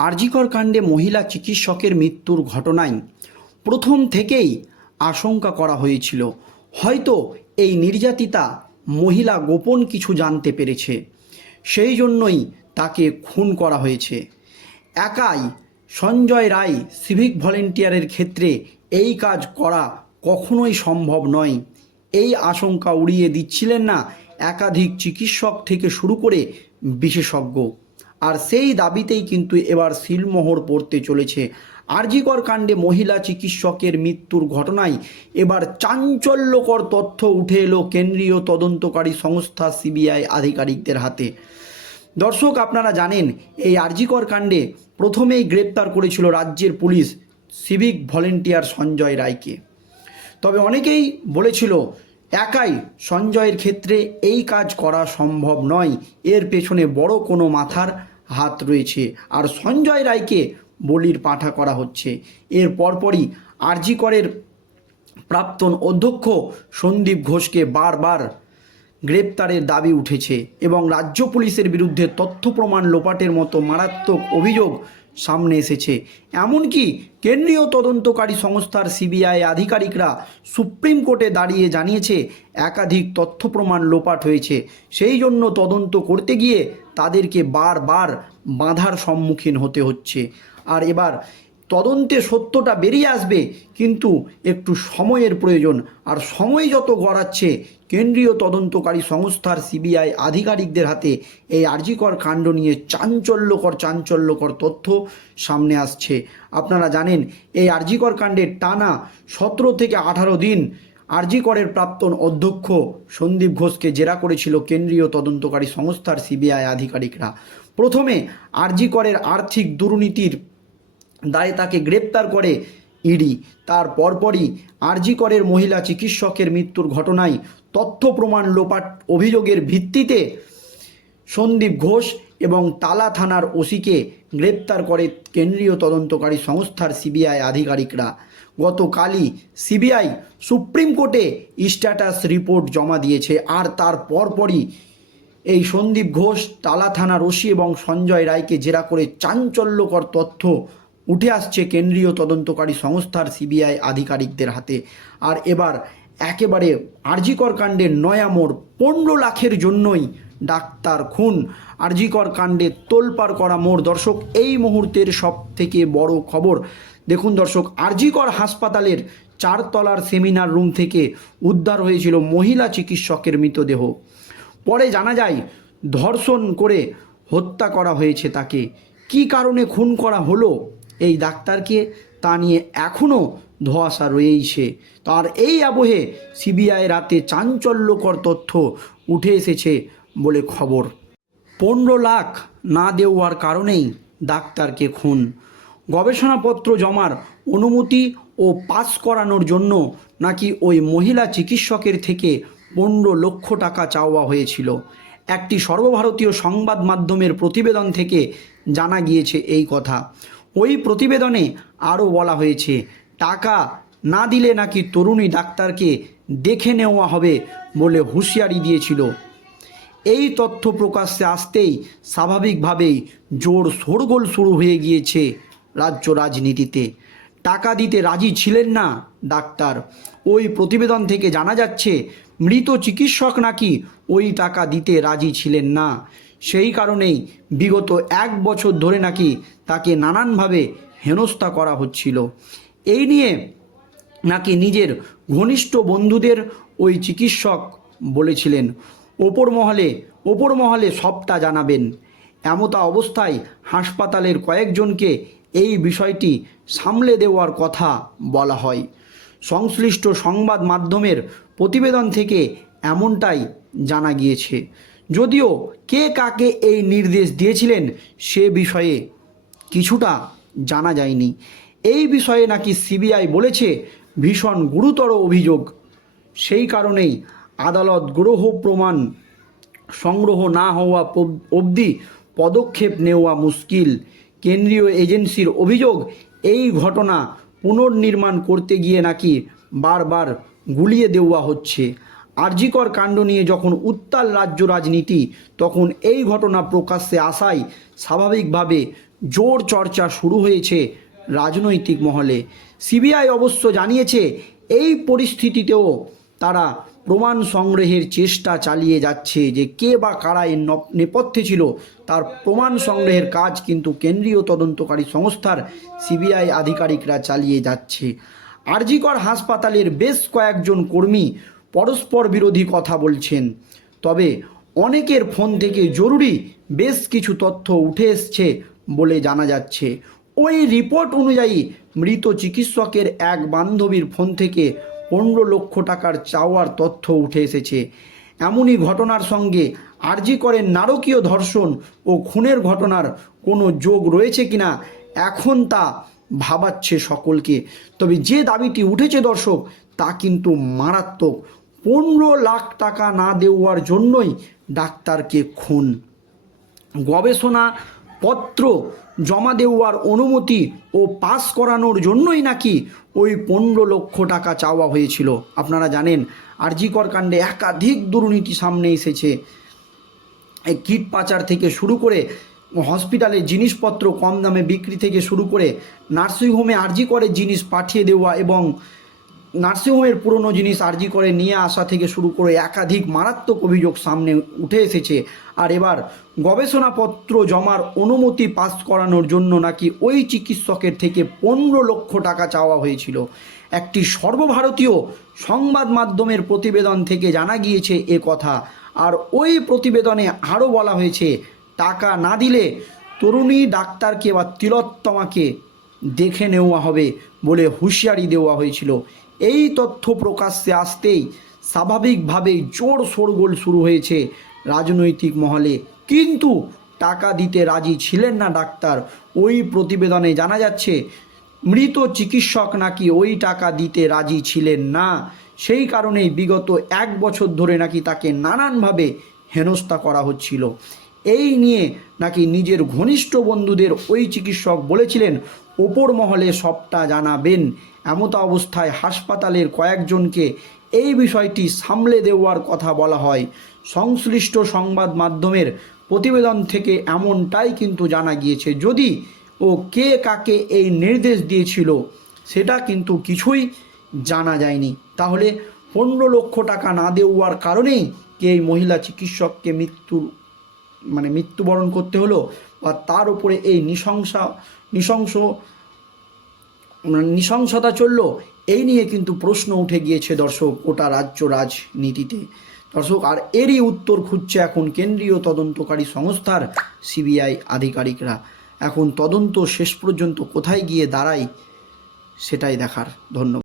আরজিকর কাণ্ডে মহিলা চিকিৎসকের মৃত্যুর ঘটনায় প্রথম থেকেই আশঙ্কা করা হয়েছিল। হয়তো এই নির্যাতিতা মহিলা গোপন কিছু জানতে পেরেছে। সেই জন্যই তাকে খুন করা হয়েছে। একাই সঞ্জয় রায় সিভিক ভলেন্টিয়ারের ক্ষেত্রে এই কাজ করা কখনোই সম্ভব নয়। এই আশঙ্কা উড়িয়ে দিচ্ছিলেন না একাধিক চিকিৎসক থেকে শুরু করে বিশেষজ্ঞ। আর সেই দাবিতেই কিন্তু এবার সিলমোহর পড়তে চলেছে। আরজিকর কাণ্ডে মহিলা চিকিৎসকের মৃত্যুর ঘটনায় এবার চাঞ্চল্যকর তথ্য উঠে এলো কেন্দ্রীয় তদন্তকারী সংস্থা সিবিআই আধিকারিকদের হাতে। দর্শক, আপনারা জানেন, এই আরজিকর কাণ্ডে প্রথমেই গ্রেপ্তার করেছিল রাজ্যের পুলিশ সিভিক ভলেন্টিয়ার সঞ্জয় রায়কে। তবে অনেকেই বলেছিল, একাই সঞ্জয়ের ক্ষেত্রে এই কাজ করা সম্ভব নয়। এর পেছনে বড় কোনো মাথার হাত রয়েছে। আর সঞ্জয় রায়কে বলির পাঠা করা হচ্ছে। এর পরপরই আরজিকরের প্রাক্তন অধ্যক্ষ সন্দীপ ঘোষকে বারবার গ্রেপ্তারের দাবি উঠেছে এবং রাজ্য পুলিশের বিরুদ্ধে তথ্য প্রমাণ লোপাটের মতো মারাত্মক অভিযোগ সামনে এসেছে। এমনকি কেন্দ্রীয় তদন্তকারী সংস্থার সিবিআই আধিকারিকরা সুপ্রিম কোর্টে দাঁড়িয়ে জানিয়েছে, একাধিক তথ্য প্রমাণ লোপাট হয়েছে। সেই জন্য তদন্ত করতে গিয়ে তাদেরকে বারবার বাধার সম্মুখীন হতে হচ্ছে। আর এবার তদন্তে সত্যটা বেরিয়ে আসবে, কিন্তু একটু সময়ের প্রয়োজন। আর সময় যত গড়াচ্ছে, কেন্দ্রীয় তদন্তকারী সংস্থার সিবিআই আধিকারিকদের হাতে এই আর্জিকর কাণ্ড নিয়ে চাঞ্চল্যকর চাঞ্চল্যকর তথ্য সামনে আসছে। আপনারা জানেন, এই আর্জিকর কাণ্ডের টানা সতেরো থেকে আঠারো দিন আরজিকরের প্রাক্তন অধ্যক্ষ সন্দীপ ঘোষকে জেরা করেছিল কেন্দ্রীয় তদন্তকারী সংস্থার সিবিআই আধিকারিকরা। প্রথমে আরজিকরের আর্থিক দুর্নীতির দায়ে তাকে গ্রেপ্তার করে ইডি। তার পরপরই আরজিকরের মহিলা চিকিৎসকের মৃত্যুর ঘটনায় তথ্য প্রমাণ লোপাট অভিযোগের ভিত্তিতে সন্দীপ ঘোষ এবং তালা থানার ওসিকে গ্রেপ্তার করে কেন্দ্রীয় তদন্তকারী সংস্থার সিবিআই আধিকারিকরা। গতকালই সিবিআই সুপ্রিম কোর্টে স্ট্যাটাস রিপোর্ট জমা দিয়েছে আর তার পরপরই এই সন্দীপ ঘোষ, তালা থানার ওসি এবং সঞ্জয় রায়কে জেরা করে চাঞ্চল্যকর তথ্য উঠে আসছে কেন্দ্রীয় তদন্তকারী সংস্থার সিবিআই আধিকারিকদের হাতে। আর এবার একেবারে আরজিকর কাণ্ডের নয়া মোড়, পনেরো লাখের জন্যই ডাক্তার খুন। আরজিকর কাণ্ডে তোলপাড় করা মোড়, দর্শক, এই মুহূর্তের সব থেকে বড় খবর। দেখুন দর্শক, আরজিকর হাসপাতালের চারতলার সেমিনার রুম থেকে উদ্ধার হয়েছিল মহিলা চিকিৎসকের মৃতদেহ। পরে জানা যায়, ধর্ষণ করে হত্যা করা হয়েছে তাকে। কী কারণে খুন করা হলো? এই ডাক্তারকে তা নিয়ে এখনও ধোয়াশা রয়েইছে। তার এই আবহে সিবিআই রাতে চাঞ্চল্যকর তথ্য উঠে এসেছে বলে খবর। পনেরো লাখ না দেওয়ার কারণেই ডাক্তারকে খুন। গবেষণাপত্র জমার অনুমতি ও পাস করানোর জন্য নাকি ওই মহিলা চিকিৎসকের থেকে পনেরো লক্ষ টাকা চাওয়া হয়েছিল। একটি সর্বভারতীয় সংবাদ মাধ্যমের প্রতিবেদন থেকে জানা গিয়েছে এই কথা। ওই প্রতিবেদনে আরও বলা হয়েছে, টাকা না দিলে নাকি তরুণী ডাক্তারকে দেখে নেওয়া হবে বলে হুঁশিয়ারি দিয়েছিল। এই তথ্য প্রকাশ্যে আসতেই স্বাভাবিকভাবেই জোর শোরগোল শুরু হয়ে গিয়েছে রাজ্য রাজনীতিতে। টাকা দিতে রাজি ছিলেন না ডাক্তার। ওই প্রতিবেদন থেকে জানা যাচ্ছে, মৃত চিকিৎসক নাকি ওই টাকা দিতে রাজি ছিলেন না। সেই কারণেই বিগত এক বছর ধরে নাকি তাকে নানানভাবে হেনস্থা করা হচ্ছিল। এই নিয়ে নাকি নিজের ঘনিষ্ঠ বন্ধুদের ওই চিকিৎসক বলেছিলেন, ওপর মহলে ওপর মহলে সবটা জানাবেন। এমতা অবস্থায় হাসপাতালের কয়েকজনকে এই বিষয়টি সামলে দেওয়ার কথা বলা হয়। সংশ্লিষ্ট সংবাদ মাধ্যমের প্রতিবেদন থেকে এমনটাই জানা গিয়েছে। যদিও কে কাকে এই নির্দেশ দিয়েছিলেন সে বিষয়ে কিছুটা জানা যায়নি। এই বিষয়ে নাকি সিবিআই বলেছে, ভীষণ গুরুতর অভিযোগ। সেই কারণেই আদালত গ্রহ প্রমাণ সংগ্রহ না হওয়া অবধি পদক্ষেপ নেওয়া মুশকিল। কেন্দ্রীয় এজেন্সির অভিযোগ, এই ঘটনা পুনর্নির্মাণ করতে গিয়ে নাকি বারবার গুলিয়ে দেওয়া হচ্ছে। আরজিকর কাণ্ড নিয়ে যখন উত্তাল রাজ্য রাজনীতি, তখন এই ঘটনা প্রকাশ্যে আসায় স্বাভাবিকভাবে জোর চর্চা শুরু হয়েছে রাজনৈতিক মহলে। সিবিআই অবশ্য জানিয়েছে, এই পরিস্থিতিতেও তারা প্রমাণ সংগ্রহের চেষ্টা চালিয়ে যাচ্ছে যে কে বা কারা এর নপ- নেপথ্যে ছিল। তার প্রমাণ সংগ্রহের কাজ কিন্তু কেন্দ্রীয় তদন্তকারী সংস্থার সিবিআই আধিকারিকরা চালিয়ে যাচ্ছে। আরজিকর হাসপাতালের বেশ কয়েকজন কর্মী পরস্পর বিরোধী কথা বলছেন। তবে অনেকের ফোন থেকে জরুরি বেশ কিছু তথ্য উঠে এসছে বলে জানা যাচ্ছে। ওই রিপোর্ট অনুযায়ী মৃত চিকিৎসকের এক বান্ধবীর ফোন থেকে পনেরো লক্ষ টাকার চাওয়ার তথ্য উঠে এসেছে। এমনই ঘটনার সঙ্গে আরজি করেন নারকীয় ধর্ষণ ও খুনের ঘটনার কোনো যোগ রয়েছে কিনা এখন তা ভাবাচ্ছে সকলকে। তবে যে দাবিটি উঠেছে দর্শক, তা কিন্তু মারাত্মক পনেরো লাখ টাকা না দেওয়ার জন্যই ডাক্তারকে খুন। গবেষণা পত্র জমা দেওয়ার অনুমতি ও পাস করানোর জন্যই নাকি ওই পনেরো লক্ষ টাকা চাওয়া হয়েছিল। আপনারা জানেন, আরজিকর কাণ্ডে একাধিক দুর্নীতি সামনে এসেছে। এই কিট পাচার থেকে শুরু করে হসপিটালের জিনিসপত্র কম দামে বিক্রি থেকে শুরু করে নার্সিংহোমে আর্জি করে জিনিস পাঠিয়ে দেওয়া এবং নার্সিংহোমের পুরনো জিনিস আর্জি করে নিয়ে আসা থেকে শুরু করে একাধিক মারাত্মক অভিযোগ সামনে উঠে এসেছে। আর এবার গবেষণাপত্র জমার অনুমতি পাস করানোর জন্য নাকি ওই চিকিৎসকের থেকে পনেরো লক্ষ টাকা চাওয়া হয়েছিল। একটি সর্বভারতীয় সংবাদ মাধ্যমের প্রতিবেদন থেকে জানা গিয়েছে এ কথা। আর ওই প্রতিবেদনে আরও বলা হয়েছে, টাকা না দিলে তরুণী ডাক্তারকে বা তিলোত্তমাকে দেখে নেওয়া হবে বলে হুঁশিয়ারি দেওয়া হয়েছিল। এই তথ্য প্রকাশ্যে আসতেই স্বাভাবিকভাবেই জোর শোরগোল শুরু হয়েছে রাজনৈতিক মহলে। কিন্তু টাকা দিতে রাজি ছিলেন না ডাক্তার। ওই প্রতিবেদনে জানা যাচ্ছে, মৃত চিকিৎসক নাকি ওই টাকা দিতে রাজি ছিলেন না। সেই কারণেই বিগত এক বছর ধরে নাকি তাকে নানানভাবে হেনস্থা করা হচ্ছিল। এই নিয়ে নাকি নিজের ঘনিষ্ঠ বন্ধুদের ওই চিকিৎসক বলেছিলেন ওপর মহলে সবটা জানাবেন। এমতো অবস্থায় হাসপাতালের কয়েকজনকে এই বিষয়টি সামলে দেওয়ার কথা বলা হয়। সংশ্লিষ্ট সংবাদ মাধ্যমের প্রতিবেদন থেকে এমনটাই কিন্তু জানা গিয়েছে। যদি ও কে কাকে এই নির্দেশ দিয়েছিল, সেটা কিন্তু কিছুই জানা যায়নি। তাহলে পনেরো লক্ষ টাকা না দেওয়ার কারণেই কি এই মহিলা চিকিৎসককে মৃত্যুর মানে মৃত্যুবরণ করতে হলো? বা তার উপরে এই নৃশংসা নৃশংস মানে নৃশংসতা চলল, এই নিয়ে কিন্তু প্রশ্ন উঠে গিয়েছে দর্শক ওটা রাজ্য রাজনীতিতে। দর্শক, আর এরই উত্তর খুঁজছে এখন কেন্দ্রীয় তদন্তকারী সংস্থার সিবিআই আধিকারিকরা। এখন তদন্ত শেষ পর্যন্ত কোথায় গিয়ে দাঁড়ায়, সেটাই দেখার। ধন্যবাদ।